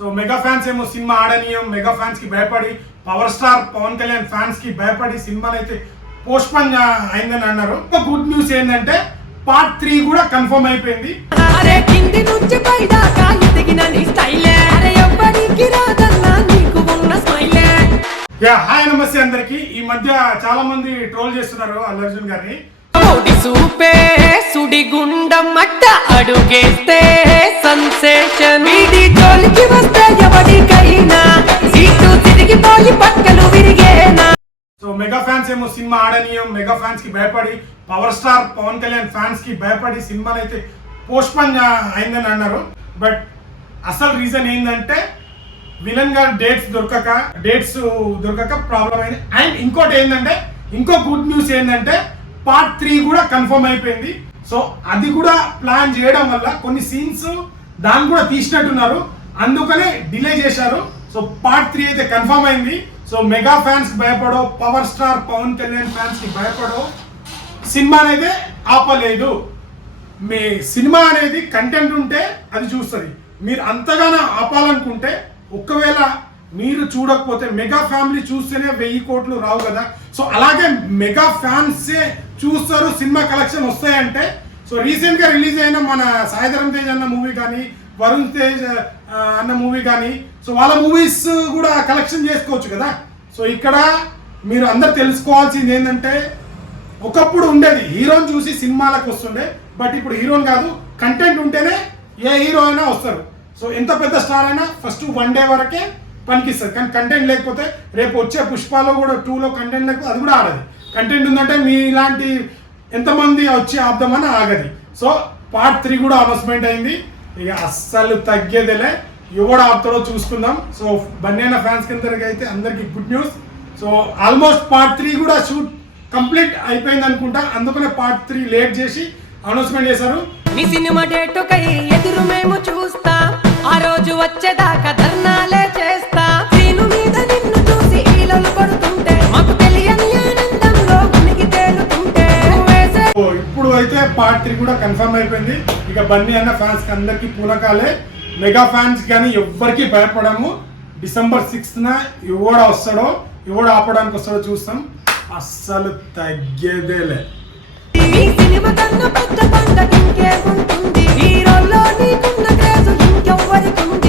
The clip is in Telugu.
సో మెగా ఫ్యాన్స్ ఏమో సినిమా ఆడనీయం, మెగా ఫ్యాన్స్ కి భయపడి power star Pawan Kalyan fans కి భయపడి సినిమాని అయితే పోస్ట్పోన్ అయిందని అన్నారు. ఒక గుడ్ న్యూస్ ఏంటంటే పార్ట్ 3 కూడా కన్ఫర్మ్ అయిపోయింది. హాయ్ నమస్తే అందరికి. ఈ మధ్య చాలా మంది ట్రోల్ చేస్తున్నారు అల్లు అర్జున్ గారిని. సుడిగుండం మట్ట అడుగేస్తే సెన్సేషన్ వీడి జోలికి వస్తే ఎవరికైనా సీటు తిరిగిపోయి పక్కలు విరిగేనా. సో మెగా ఫ్యాన్స్ ఏమో సినిమా ఆడనీయం, మెగా ఫ్యాన్స్ కి భయపడి power star Pawan Kalyan fans కి భయపడి సినిమాని అయితే పోస్ట్పోన్ అయిందని అన్నారు. బట్ అసలు రీజన్ ఏంటంటే విలన్ గారు డేట్స్ దొరకక ప్రాబ్లం అయింది. అండ్ ఇంకోటి ఏంటంటే ఇంకో గుడ్ న్యూస్ ఏంటంటే పార్ట్ 3 కూడా కన్ఫర్మ్ అయిపోయింది. సో అది కూడా ప్లాన్ చేయడం వల్ల కొన్ని సీన్స్ దాన్ని కూడా తీసినట్టున్నారు, అందుకనే డిలే చేశారు. సో పార్ట్ 3 అయితే కన్ఫర్మ్ అయింది. సో మెగా ఫ్యాన్స్ భయపడో, power star Pawan Kalyan fans కి భయపడో సినిమాని అయితే ఆపలేదు. మీ సినిమా అనేది కంటెంట్ ఉంటే అది చూస్తుంది. మీరు అంతగానో ఆపాలనుకుంటే ఒకవేళ మీరు చూడకపోతే మెగా ఫ్యామిలీ చూస్తేనే 1000 కోట్లు రావు కదా. సో అలాగే మెగా ఫ్యాన్సే చూస్తారు, సినిమా కలెక్షన్ వస్తాయంటే. సో రీసెంట్ గా రిలీజ్ అయిన మన సాయిధరం తేజ్ అన్న మూవీ కానీ, వరుణ్ తేజ్ అన్న మూవీ కానీ, సో వాళ్ళ మూవీస్ కూడా కలెక్షన్ చేసుకోవచ్చు కదా. సో ఇక్కడ మీరు అందరు తెలుసుకోవాల్సింది ఏంటంటే ఒకప్పుడు ఉండేది హీరోని చూసి సినిమాలకు వస్తుండే, బట్ ఇప్పుడు హీరోని కాదు, కంటెంట్ ఉంటేనే ఏ హీరో అయినా వస్తారు. సో ఎంత పెద్ద స్టార్ అయినా ఫస్ట్ 1 డే వరకే పనికిస్తుంది, కానీ కంటెంట్ లేకపోతే రేపు వచ్చే పుష్పాలో కూడా 2లో కంటెంట్ లేకపోతే అది కూడా ఆడదు. కంటెంట్ ఉందంటే మీ ఇలాంటి ఎంతమంది వచ్చి ఆపుదామని ఆగది. సో పార్ట్ 3 కూడా అనౌన్స్మెంట్ అయింది. ఇక అస్సలు తగ్గేదేలే, ఎవడు ఆపుతాడో చూసుకుందాం. సో బన్నేనా ఫ్యాన్స్ కిందకి అయితే అందరికి good news. So almost part 3 కూడా షూట్ కంప్లీట్ అయిపోయింది అనుకుంటా, అందుకనే పార్ట్ 3 లేట్ చేసి అనౌన్స్మెంట్ చేశారు. మీ సినిమా డేట్ కై ఎదురు మేము చూస్తా, ఆ రోజు వచ్చేదాకా ధర్నాలే చేస్తా. సీను మీద నిన్ను చూసి ఈలలు పడుతుంటే మాకు తెలియని ఆనందంలో మునిగి తేలుతుంటే. ఇప్పుడు అయితే పార్ట్ 3 కూడా కన్ఫర్మ్ అయిపోయింది. ఇక బన్నీ అన్న ఫ్యాన్స్ కి అందరికి పూనకాలే. మెగా ఫ్యాన్స్ కానీ ఎవ్వరికి భయపడము. December 6న ఎవడు వస్తాడో, ఎవడు ఆపడానికి వస్తాడో చూస్తాం. అస్సలు తగ్గేదేలే. ఈ సినిమా కన్నా పెద్ద పండగ ఇంకే ఉంటుంది, హీరోల్లో నీకున్న క్రేజ్ ఇంకెవ్వరికి ఉంది.